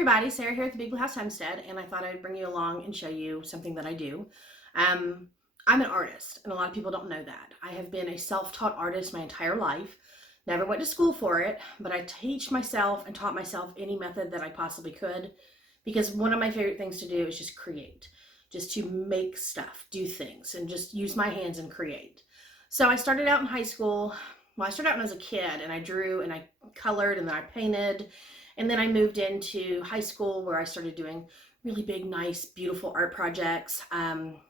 everybody, Sarah here at the Big Blue House Homestead, and I thought I'd bring you along and show you something that I do. I'm an artist, and a lot of people don't know that. I have been a self-taught artist my entire life. Never went to school for it, but I teach myself and taught myself any method that I possibly could, because one of my favorite things to do is just create, just to make stuff, do things, and just use my hands and create. So I started out in high school. Well, I started out when I was a kid, and I drew and I colored and then I painted. And then I moved into high school where I started doing really big, nice, beautiful art projects,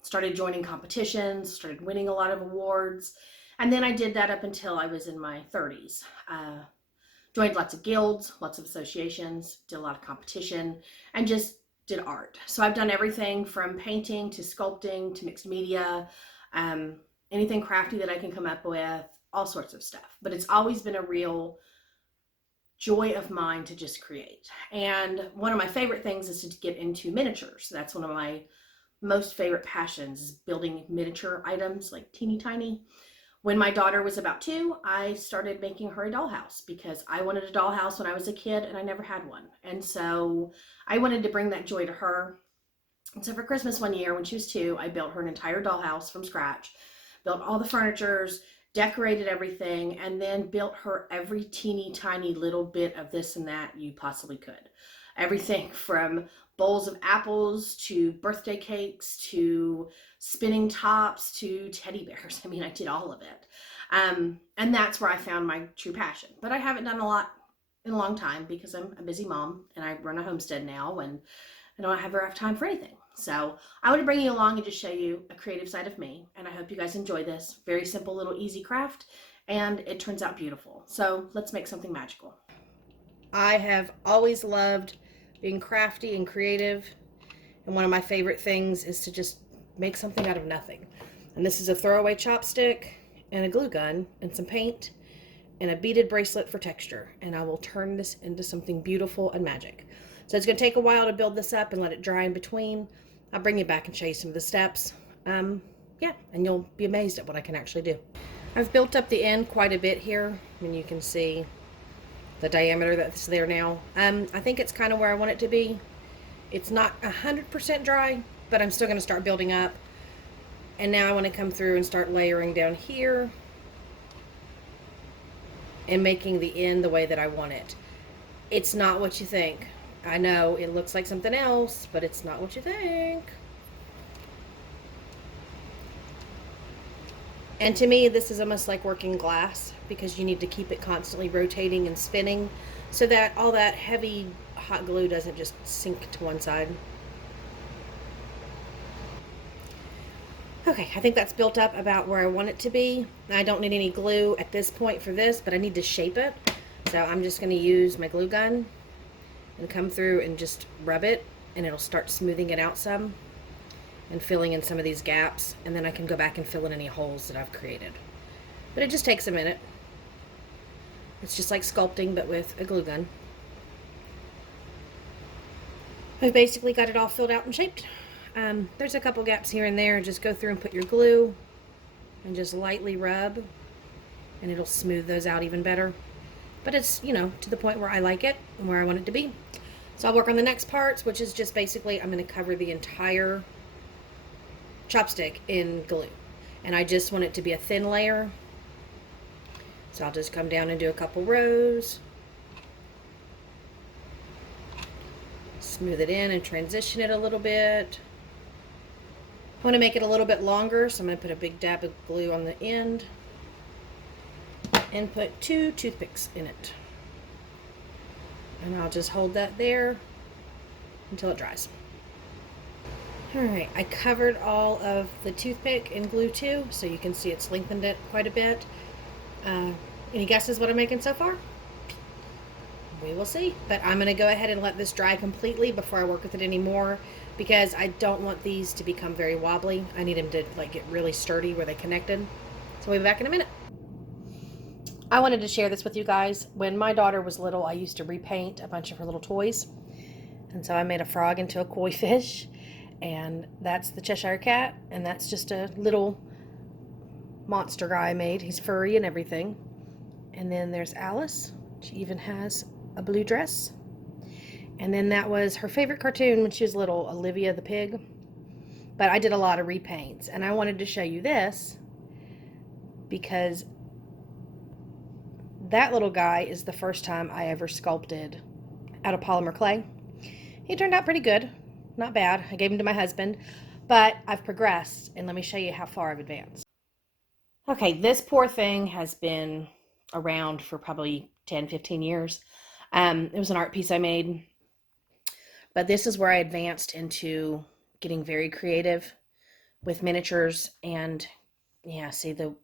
started joining competitions, started winning a lot of awards. And then I did that up until I was in my 30s. Joined lots of guilds, lots of associations, did a lot of competition, and just did art. So I've done everything from painting to sculpting to mixed media, anything crafty that I can come up with, all sorts of stuff. But it's always been a real joy of mine to just create. And one of my favorite things is to get into miniatures. That's one of my most favorite passions, is building miniature items, like teeny tiny. When my daughter was about 2, I started making her a dollhouse because I wanted a dollhouse when I was a kid and I never had one. And so I wanted to bring that joy to her. And so for Christmas one year when she was 2, I built her an entire dollhouse from scratch, built all the furnitures, decorated everything, and then built her every teeny tiny little bit of this and that you possibly could. Everything from bowls of apples to birthday cakes to spinning tops to teddy bears. I mean, I did all of it. And that's where I found my true passion. But I haven't done a lot in a long time because I'm a busy mom and I run a homestead now and I don't have enough time for anything. So I want to bring you along and just show you a creative side of me, and I hope you guys enjoy this. Very simple little easy craft, and it turns out beautiful. So let's make something magical. I have always loved being crafty and creative, and one of my favorite things is to just make something out of nothing. And this is a throwaway chopstick and a glue gun and some paint and a beaded bracelet for texture, and I will turn this into something beautiful and magic. So it's going to take a while to build this up and let it dry in between. I'll bring you back and show you some of the steps. Yeah, and you'll be amazed at what I can actually do. I've built up the end quite a bit here. I mean, you can see the diameter that's there now. I think it's kind of where I want it to be. It's not 100% dry, but I'm still going to start building up. And now I want to come through and start layering down here and making the end the way that I want it. It's not what you think. I know it looks like something else, but it's not what you think. And to me, this is almost like working glass because you need to keep it constantly rotating and spinning so that all that heavy hot glue doesn't just sink to one side. Okay, I think that's built up about where I want it to be. I don't need any glue at this point for this, but I need to shape it. So I'm just going to use my glue gun and come through and just rub it, and it'll start smoothing it out some and filling in some of these gaps, and then I can go back and fill in any holes that I've created. But it just takes a minute. It's just like sculpting but with a glue gun. I've basically got it all filled out and shaped. There's a couple gaps here and there. Just go through and put your glue and just lightly rub, and it'll smooth those out even better. But it's, you know, to the point where I like it and where I want it to be. So I'll work on the next parts, which is just basically I'm going to cover the entire chopstick in glue. And I just want it to be a thin layer. So I'll just come down and do a couple rows. Smooth it in and transition it a little bit. I want to make it a little bit longer, so I'm going to put a big dab of glue on the end and put 2 toothpicks in it. And I'll just hold that there until it dries. Alright, I covered all of the toothpick in glue too, so you can see it's lengthened it quite a bit. Any guesses what I'm making so far? We will see. But I'm going to go ahead and let this dry completely before I work with it anymore, because I don't want these to become very wobbly. I need them to like get really sturdy where they connected. So we'll be back in a minute. I wanted to share this with you guys. When my daughter was little, I used to repaint a bunch of her little toys. And so I made a frog into a koi fish. And that's the Cheshire Cat. And that's just a little monster guy I made. He's furry and everything. And then there's Alice. She even has a blue dress. And then that was her favorite cartoon when she was little, Olivia the Pig. But I did a lot of repaints, and I wanted to show you this because that little guy is the first time I ever sculpted out of polymer clay. He turned out pretty good, not bad. I gave him to my husband, but I've progressed, and let me show you how far I've advanced. Okay, this poor thing has been around for probably 10, 15 years. It was an art piece I made, but this is where I advanced into getting very creative with miniatures. And yeah, see, the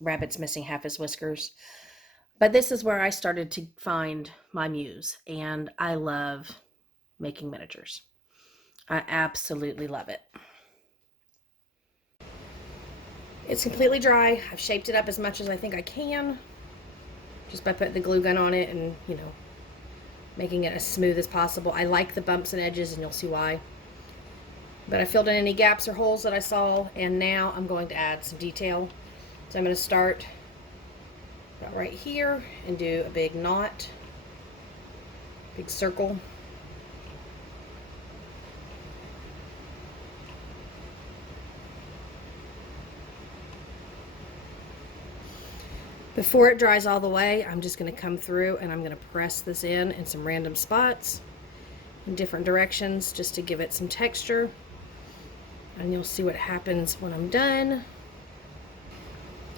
rabbit's missing half his whiskers. But this is where I started to find my muse, and I love making miniatures. I absolutely love it. It's completely dry. I've shaped it up as much as I think I can, just by putting the glue gun on it and, you know, making it as smooth as possible. I like the bumps and edges, and you'll see why. But I filled in any gaps or holes that I saw, and now I'm going to add some detail. So I'm going to start about right here and do a big knot, big circle. Before it dries all the way, I'm just going to come through and I'm going to press this in some random spots in different directions just to give it some texture. And you'll see what happens when I'm done.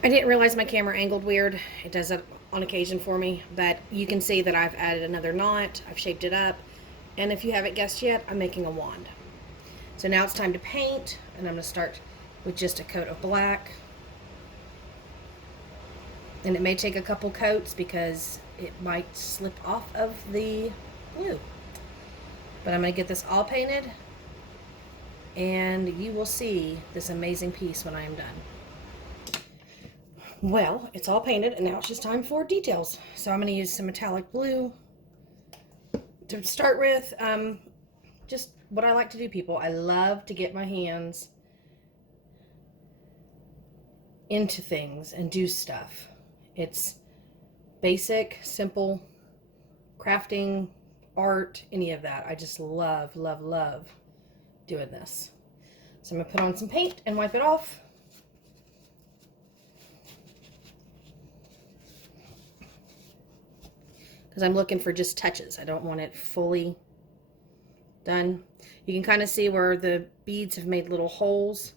I didn't realize my camera angled weird. It does that on occasion for me, but you can see that I've added another knot. I've shaped it up. And if you haven't guessed yet, I'm making a wand. So now it's time to paint, and I'm going to start with just a coat of black. And it may take a couple coats because it might slip off of the glue. But I'm going to get this all painted, and you will see this amazing piece when I am done. Well, it's all painted, and now it's just time for details. So I'm going to use some metallic blue to start with. Just what I like to do, people. I love to get my hands into things and do stuff. It's basic, simple, crafting, art, any of that. I just love, love, love doing this. So I'm going to put on some paint and wipe it off. Because I'm looking for just touches. I don't want it fully done. You can kind of see where the beads have made little holes,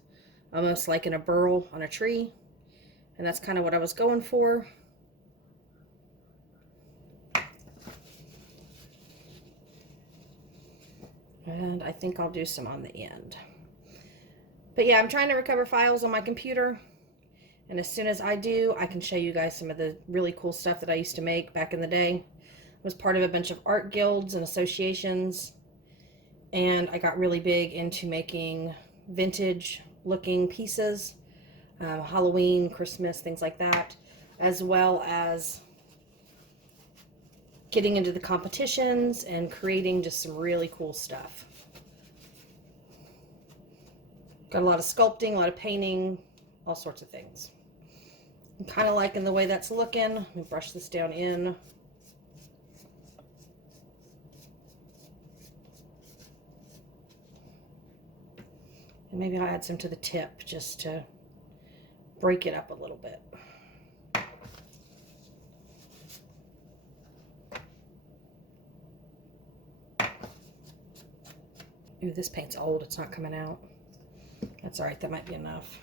almost like in a burl on a tree. And that's kind of what I was going for. And I think I'll do some on the end. But yeah, I'm trying to recover files on my computer. And as soon as I do, I can show you guys some of the really cool stuff that I used to make back in the day. I was part of a bunch of art guilds and associations. And I got really big into making vintage looking pieces. Halloween, Christmas, things like that, as well as getting into the competitions and creating just some really cool stuff. Got a lot of sculpting, a lot of painting, all sorts of things. I'm kind of liking the way that's looking. Let me brush this down in. And maybe I'll add some to the tip just to break it up a little bit. Ooh, this paint's old. It's not coming out. That's all right. That might be enough.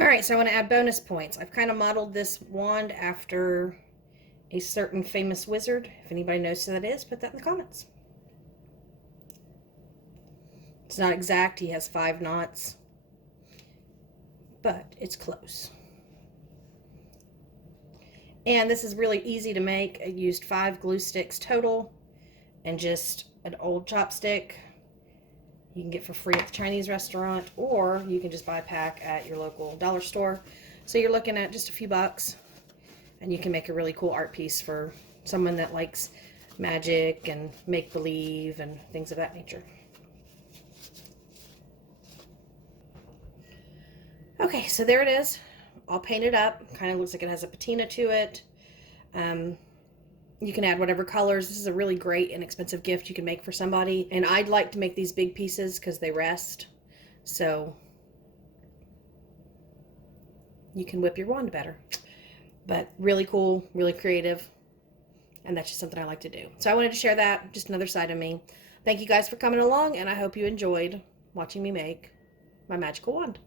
All right, so I want to add bonus points. I've kind of modeled this wand after a certain famous wizard. If anybody knows who that is, put that in the comments. It's not exact. He has 5 knots, but it's close. And this is really easy to make. I used 5 glue sticks total, and just an old chopstick you can get for free at the Chinese restaurant, or you can just buy a pack at your local dollar store. So you're looking at just a few bucks, and you can make a really cool art piece for someone that likes magic and make-believe and things of that nature. Okay, so there it is, all painted up. Kind of looks like it has a patina to it. You can add whatever colors. This is a really great inexpensive gift you can make for somebody. And I'd like to make these big pieces because they rest. So you can whip your wand better. But really cool, really creative. And that's just something I like to do. So I wanted to share that, just another side of me. Thank you guys for coming along, and I hope you enjoyed watching me make my magical wand.